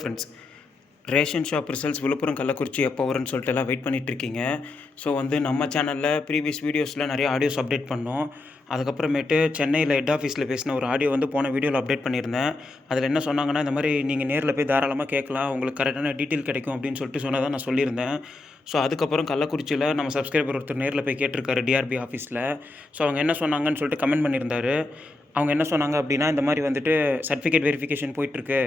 Friends, ration shop results Villupuram, Kallakurichi எப்போ வரும்னு சொல்லிட்டு எல்லாம் வெயிட் பண்ணிகிட்ருக்கீங்க. ஸோ நம்ம சேனலில் ப்ரீவியஸ் வீடியோஸில் நிறைய ஆடியோஸ் அப்டேட் பண்ணோம். அதுக்கப்புறமேட்டு சென்னையில் ஹெட் ஆஃபீஸில் பேசின ஒரு ஆடியோ போன வீடியோவில் அப்டேட் பண்ணியிருந்தேன். அதில் என்ன சொன்னாங்கன்னா, இந்த மாதிரி நீங்கள் நேரில் போய் தாராளமாக கேட்கலாம், உங்களுக்கு கரெக்டான டீட்டெயில் கிடைக்கும் அப்படின்னு சொல்லிட்டு சொன்னதாக நான் சொல்லியிருந்தேன். ஸோ அதுக்கப்புறம் கள்ளக்குறிச்சியில் நம்ம சப்ஸ்கிரைபர் ஒருத்தர் நேரில் போய் கேட்டிருக்காரு டிஆர்பி ஆஃபீஸில். ஸோ அவங்க என்ன சொன்னாங்கன்னு சொல்லிட்டு கமெண்ட் பண்ணியிருந்தாரு. அவங்க என்ன சொன்னாங்க அப்படின்னா, இந்த மாதிரி சர்டிஃபிகேட் வெரிஃபிகேஷன் போயிட்டுருக்கு.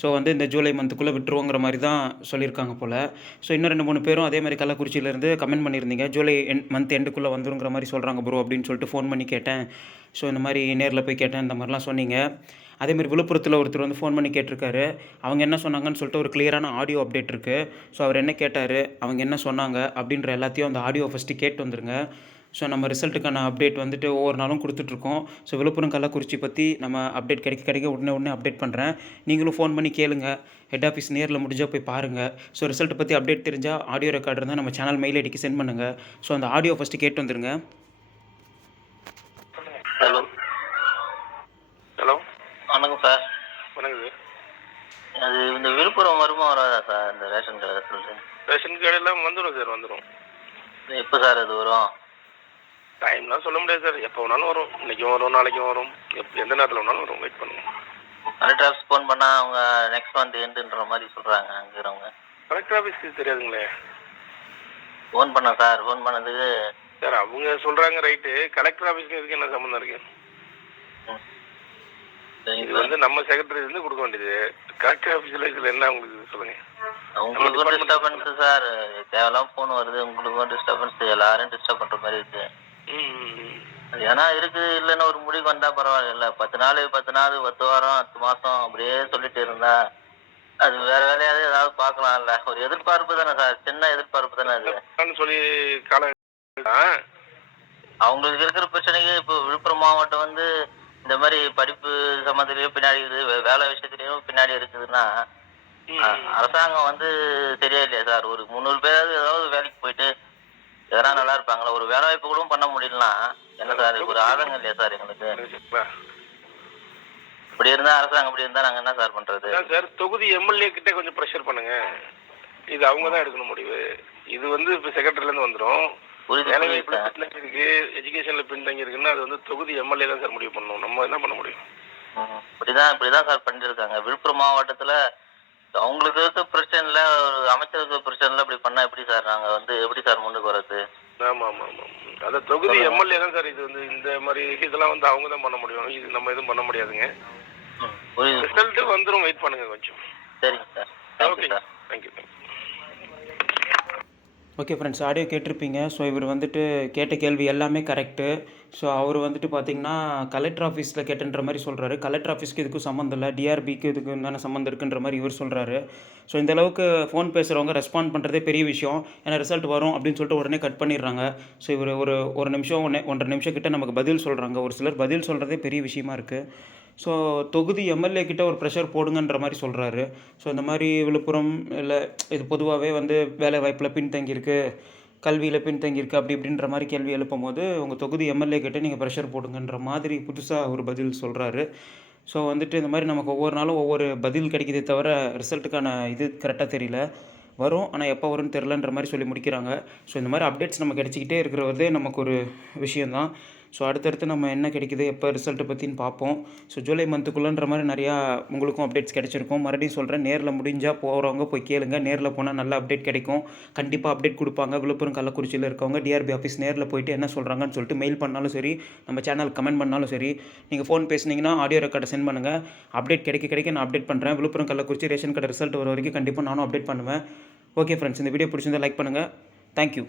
ஸோ இந்த ஜூலை மந்த்துக்குள்ளே விட்டுருவோங்கிற மாதிரி தான் சொல்லியிருக்காங்க போல். ஸோ இன்னும் 2-3 பேரும் அதே மாதிரி கள்ளக்குறிச்சியிலேருந்து கமெண்ட் பண்ணியிருந்தீங்க. ஜூலை மந்த் எண்டுக்குள்ளே வந்துருங்கிற மாதிரி சொல்கிறாங்க ப்ரோ அப்படின்னு சொல்லிட்டு ஃபோன் பண்ணி கேட்டேன். ஸோ இந்த மாதிரி நேரில் போய் கேட்டேன், இந்த மாதிரிலாம் சொன்னீங்க. அதேமாதிரி விழுப்புரத்தில் ஒருத்தர் ஃபோன் பண்ணி கேட்டிருக்காரு. அவங்க என்ன சொன்னாங்கன்னு சொல்லிட்டு ஒரு கிளியரான ஆடியோ அப்டேட் இருக்குது. ஸோ அவர் என்ன கேட்டார், அவங்க என்ன சொன்னாங்க அப்படின்ற எல்லாத்தையும் அந்த ஆடியோ ஃபஸ்ட்டு கேட்டு வந்துருங்க. ஸோ நம்ம ரிசல்ட்டுக்கான அப்டேட் ஒவ்வொரு நாளும் கொடுத்துட்ருக்கோம். ஸோ விழுப்புரம், கள்ளக்குறிச்சி பற்றி நம்ம அப்டேட் கிடைக்க உடனே அப்டேட் பண்ணுறேன். நீங்களும் ஃபோன் பண்ணி கேளுங்க. ஹெட் ஆஃபீஸ் நேரில் முடிஞ்சால் போய் பாருங்கள். ஸோ ரிசல்ட்டை பற்றி அப்டேட் தெரிஞ்சால் ஆடியோ ரெக்கார்டு இருந்தால் நம்ம சேனல் மெயில் ஐடிக்கு சென்ட் பண்ணுங்கள். ஸோ அந்த ஆடியோ ஃபஸ்ட்டு கேட்டு வந்துருங்க. ஹலோ ஹலோ வணக்கம் சார். வணங்குது. அது இந்த விழுப்புரம் வருமா வராதா சார் இந்த ரேஷன் கடை ரிசல்ட்டு? ரேஷன் கடையெல்லாம் வந்துடும் சார், வந்துடும். எப்போ சார் அது வரும்? டைம்லாம் சொல்ல முடியாது சார், எப்போ வேணாலும் வரும். இன்றைக்கும் வரும், நாளைக்கும் வரும், எந்த நேரத்தில் வேணாலும் வரும். வெயிட் பண்ணுவோம். கலெக்டர் ஆஃபீஸ் ஃபோன் பண்ணால் அவங்க நெக்ஸ்ட் மந்த் எண்டுன்ற மாதிரி சொல்கிறாங்க அங்கே இருக்கிறவங்க. கலெக்டர் ஆஃபீஸ்க்கு தெரியாதுங்களே. ஃபோன் பண்ணேன் சார், ஃபோன் பண்ணதுக்கு சார் அவங்க சொல்கிறாங்க ரைட்டு. கலெக்டர் ஆஃபீஸ்க்கு இதுக்கு என்ன சம்மந்தம் இருக்குது? இது நம்ம செக்ரட்டரிலேருந்து கொடுக்க வேண்டியது. கலெக்டர் ஆஃபீஸில் இதில் என்ன உங்களுக்கு சொல்லுங்கள். உங்களுக்கும் டிஸ்டர்பன்ஸு சார், தேவையில்லாம ஃபோன் வருது, உங்களுக்கும் டிஸ்டர்பன்ஸ், எல்லாரும் டிஸ்டர்ப் பண்ணுற மாதிரி இருக்குது. அது ஏன்னா இருக்குது இல்லைன்னு ஒரு முடிவுக்கு வந்தால் பரவாயில்ல. 10 நாள் 10 வாரம் 10 மாதம் அப்படியே சொல்லிட்டு இருந்தா அது வேற வேலையாவது ஏதாவது பார்க்கலாம்ல. ஒரு எதிர்பார்ப்பு தானே சார், சின்ன எதிர்பார்ப்பு தானே அது சொல்லி காலம். அவங்களுக்கு இருக்கிற பிரச்சனைக்கு இப்போ விழுப்புரம் மாவட்டம் இந்த மாதிரி படிப்பு சம்மந்தத்திலையும் பின்னாடி இருக்குது, வேலை விஷயத்துலையும் பின்னாடி இருக்குதுன்னா அரசாங்கம் சரியா இல்லையா சார்? ஒரு 300 பேராவது ஏதாவது வேலைக்கு போயிட்டு எதனா நல்லா இருப்பாங்களா? ஒரு வேலை வாய்ப்பு கூட பண்ண முடியலாம். என்ன சார் ஒரு ஆதங்கம் இல்லையா சார் எங்களுக்கு? இப்படி இருந்தா அரசாங்கம் இப்படி இருந்தா நாங்க என்ன சார் பண்றது? சார் தொகுதி எம்எல்ஏ கிட்ட கொஞ்சம் ப்ரெஷர் பண்ணுங்க. இது அவங்க தான் எடுக்கணும் முடிவு. இது இப்போ செக்ரட்டரில இருந்து வந்துடும். வேலை வாய்ப்புல பின்தங்கி இருக்கு, எஜுகேஷன்ல பின்தங்கி இருக்குன்னா அது தொகுதி எம்எல்ஏ தான் சார் முடிவு பண்ணணும். நம்ம என்ன பண்ண முடியும்? இப்படிதான் சார் பண்ணிருக்காங்க விழுப்புரம் மாவட்டத்துல. அவங்களுக்கு இருக்க பிரச்சனைல, ஒரு அமைச்சருக்கு பிரச்சனைல இப்படி பண்ணா எப்படி சார் நாங்க எப்படி சார் முன்னுக்கு வர்றது? ஆமா ஆமா ஆமா, அத தொகுதி எம்எல்ஏ தான் சார் இது இந்த மாதிரி இதெல்லாம் அவங்க தான் பண்ண முடியும். இது நம்ம எதுவும் பண்ண முடியாதுங்க. ரிசல்ட் வந்துடும், வெயிட் பண்ணுங்க கொஞ்சம். சரிங்க sir. Okay sir, thank you. Okay friends, audio கேட்டிருப்பீங்க. ஸோ இவர் கேட்ட கேள்வி எல்லாமே கரெக்டு. ஸோ அவர் பார்த்திங்கன்னா கலெக்டர் ஆஃபீஸில் கேட்டுன்ற மாதிரி சொல்கிறாரு. கலெக்டர் ஆஃபீஸ்க்கு இதுக்கும் சம்மந்தம் இல்லை, டிஆர்பிக்கு இதுக்கு தானே சம்மந்தம் இருக்குன்ற மாதிரி இவர் சொல்கிறாரு. ஸோ இந்தளவுக்கு ஃபோன் பேசுகிறவங்க ரெஸ்பாண்ட் பண்ணுறதே பெரிய விஷயம். ஏன்னா ரிசல்ட் வரும் அப்படின்னு சொல்லிட்டு உடனே கட் பண்ணிடுறாங்க. ஸோ இவர் ஒரு நிமிஷம் 1.5 நிமிஷம் கிட்ட நமக்கு பதில் சொல்கிறாங்க. ஒரு சிலர் பதில் சொல்கிறதே பெரிய விஷயமா இருக்குது. ஸோ தொகுதி எம்எல்ஏ கிட்ட ஒரு ப்ரெஷர் போடுங்கன்ற மாதிரி சொல்கிறாரு. ஸோ இந்த மாதிரி விழுப்புரம் இல்லை இது பொதுவாகவே வேலை வாய்ப்பில் பின்தங்கியிருக்கு, கல்வியில் பின்தங்கியிருக்கு அப்படி இப்படின்ற மாதிரி கேள்வி எழுப்பும் போது உங்கள் தொகுதி எம்எல்ஏ கிட்ட நீங்கள் ப்ரெஷர் போடுங்கன்ற மாதிரி புதுசாக ஒரு பதில் சொல்கிறாரு. ஸோ இந்த மாதிரி நமக்கு ஒவ்வொரு நாளும் ஒவ்வொரு பதில் கிடைக்கிதே தவிர ரிசல்ட்டுக்கான இது கரெக்டாக தெரியல. வரும், ஆனால் எப்போ வரும்னு தெரிலன்ற மாதிரி சொல்லி முடிக்கிறாங்க. ஸோ இந்த மாதிரி அப்டேட்ஸ் நம்ம கிடச்சிக்கிட்டே இருக்கிறதே நமக்கு ஒரு விஷயந்தான். ஸோ அடுத்தடுத்து நம்ம என்ன கிடைக்குது, எப்போ ரிசல்ட்டை பற்றின்னு பார்ப்போம். ஸோ ஜூலை மந்த்துக்குள்ளன்ற மாதிரி நிறையா உங்களுக்கும் அப்டேட்ஸ் கிடைச்சிருக்கும். மறுபடியும் சொல்கிறேன், நேரில் முடிஞ்சால் போகிறவங்க போய் கேளுங்க. நேரில் போனால் நல்ல அப்டேட் கிடைக்கும். கண்டிப்பாக அப்டேட் கொடுப்பாங்க. விழுப்புரம், கள்ளக்குறிச்சியில் இருக்கவங்க டிஆர்பி ஆஃபீஸ் நேரில் போயிட்டு என்ன சொல்கிறாங்கன்னு சொல்லிட்டு மெயில் பண்ணாலும் சரி, நம்ம சேனல் கமெண்ட் பண்ணாலும் சரி, நீங்கள் ஃபோன் பேசுனீங்கன்னா ஆடியோ ரெக்கார்டை சென்ட் பண்ணுங்கள். அப்டேட் கிடைக்க நான் அப்டேட் பண்ணுறேன். விழுப்புரம், கள்ளக்குறிச்சி ரேஷன் கடை ரிசல்ட் வர வரைக்கும் கண்டிப்பாக நானும் அப்டேட் பண்ணுவேன். ஓகே ஃப்ரெண்ட்ஸ், இந்த வீடியோ பிடிச்சிருந்தா லைக் பண்ணுங்கள். தேங்க்யூ.